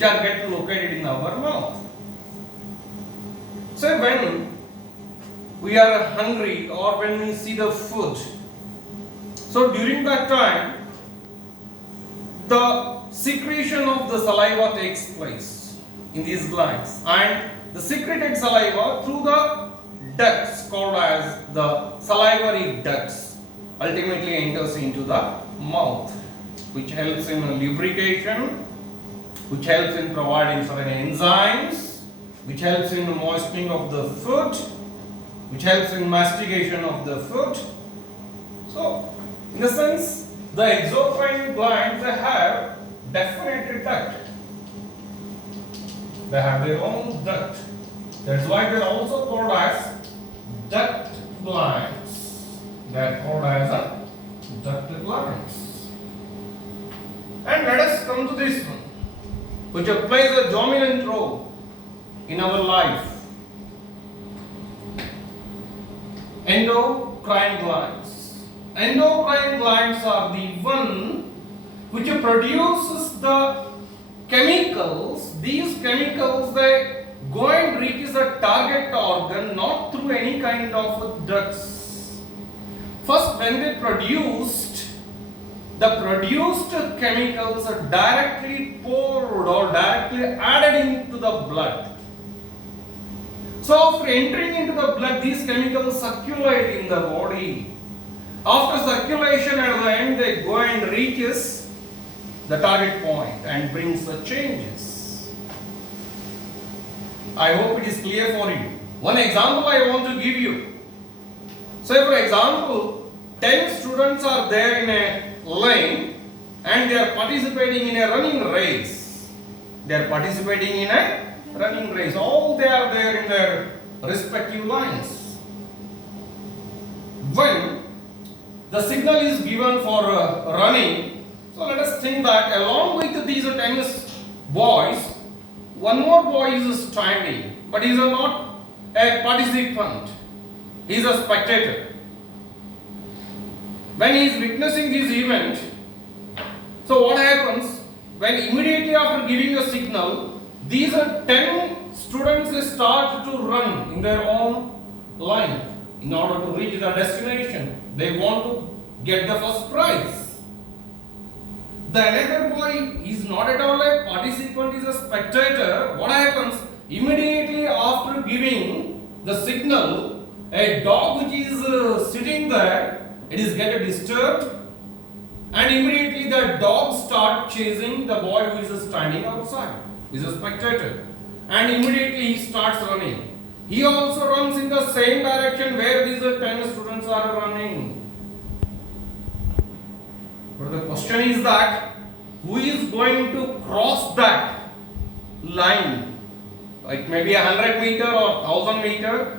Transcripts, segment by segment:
which are get located in our mouth. So when we are hungry or when we see the food, so during that time the secretion of the saliva takes place in these glands, and the secreted saliva through the ducts called as the salivary ducts ultimately enters into the mouth, which helps in lubrication, which helps in providing certain enzymes, which helps in moistening of the food, which helps in mastication of the food. So, in a sense, the exocrine glands, they have definite duct. They have their own duct. That's why they are also called as duct glands. They are called as a duct glands. And let us come to this one, which plays a dominant role in our life. Endocrine glands. Endocrine glands are the one which produces the chemicals. These chemicals, they go and reach the target organ not through any kind of ducts. First, when they produced, the produced chemicals are directly poured or directly added into the blood. So after entering into the blood, these chemicals circulate in the body. After circulation, at the end, they go and reaches the target point and brings the changes. I hope it is clear for you. One example I want to give you. Say for example, 10 students are there in a lane and they are participating in a running race. They are participating in a running race. All they are there in their respective lines. When the signal is given for running, so let us think that along with these 10 boys, one more boy is standing, but he is not a participant. He is a spectator. When he is witnessing this event, so what happens? When immediately after giving a signal, these 10 students start to run in their own line in order to reach their destination. They want to get the first prize. The another boy is not at all a participant, is a spectator. What happens? Immediately after giving the signal, a dog which is sitting there, it is get disturbed, and immediately the dog start chasing the boy who is standing outside, who is a spectator, and immediately he starts running. He also runs in the same direction where these 10 students are running. But the question is that who is going to cross that line? It may be 100 meter or 1000 meter.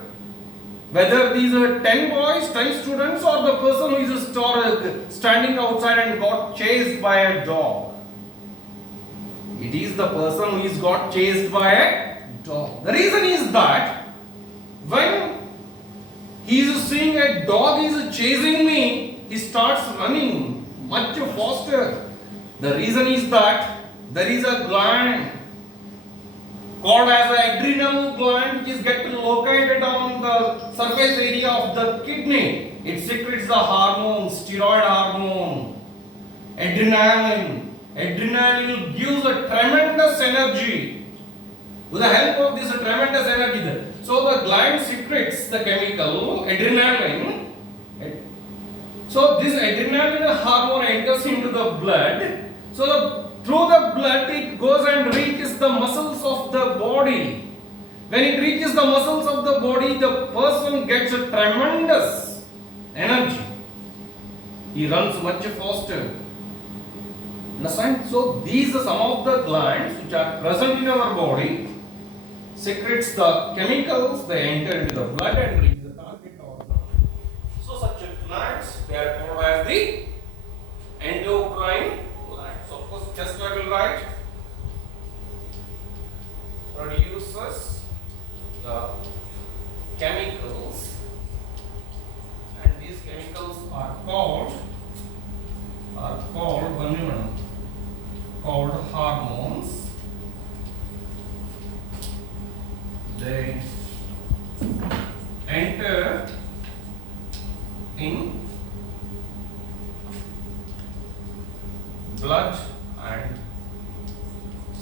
Whether these are 10 boys, 10 students, or the person who is standing outside and got chased by a dog. It is the person who is got chased by a dog. The reason is that when he is seeing a dog is chasing me, he starts running much faster. The reason is that there is a gland called as the adrenal gland which is get located on the surface area of the kidney. It secretes the hormone, steroid hormone, adrenaline. Adrenaline gives a tremendous energy. With the help of this tremendous energy, so the gland secretes the chemical adrenaline. So this adrenaline hormone enters into the blood. So through the blood it goes and reaches the muscles of the body. When it reaches the muscles of the body, the person gets a tremendous energy. He runs much faster. Understand? So these are some of the glands which are present in our body, secretes the chemicals, they enter into the blood and reach the target organ. So such glands, they are called as the endocrine glands. So of course, just I will write produces the chemicals, and these chemicals are called hormones,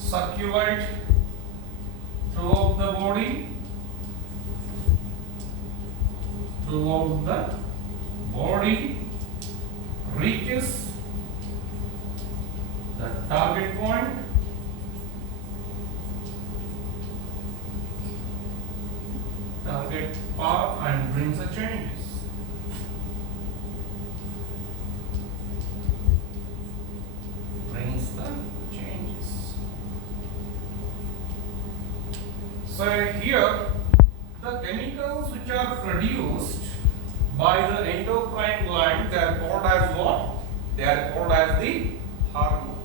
circulate throughout the body, reaches the target point, target path, and brings the changes. Brings the changes. So here, the chemicals which are produced by the endocrine gland, they are called as what? They are called as the hormone.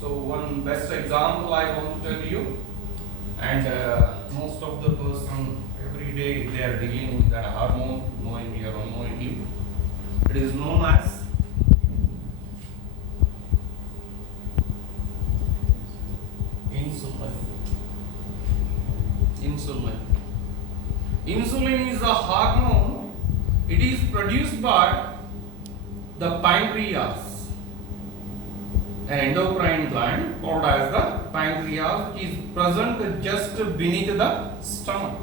So one best example I want to tell you, and most of the person every day they are dealing with that hormone, knowingly or unknowingly. It is known as insulin. Insulin is a hormone. It is produced by the pancreas, an endocrine gland called as the pancreas, which is present just beneath the stomach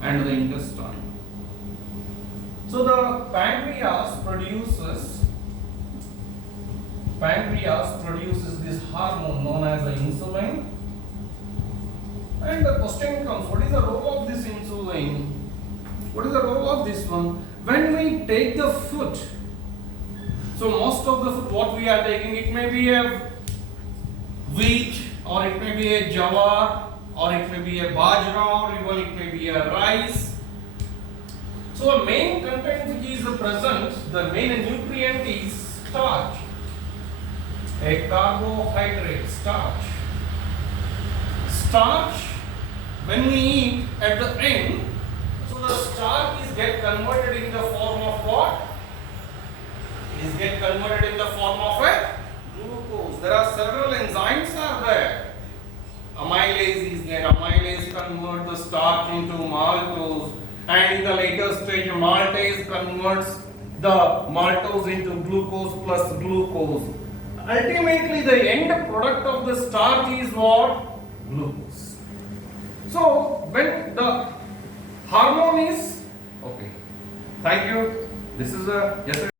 and the intestine. So the pancreas produces this hormone known as the insulin. And the question comes, what is the role of this insulin? What is the role of this one? When we take the food, so most of the food what we are taking, it may be a wheat, or it may be a jawar, or it may be a bajra, or even it may be a rice. So the main content which is present, the main nutrient is starch, a carbohydrate, starch. Starch, when we eat at the end, so the starch is get converted in the form of what? It is get converted in the form of a glucose. There are several enzymes are there. Amylase is there. Amylase converts the starch into maltose, and in the later stage, maltase converts the maltose into glucose plus glucose. Ultimately, the end product of the starch is what? Glucose. So when the hormone is okay. Thank you. This is a yes.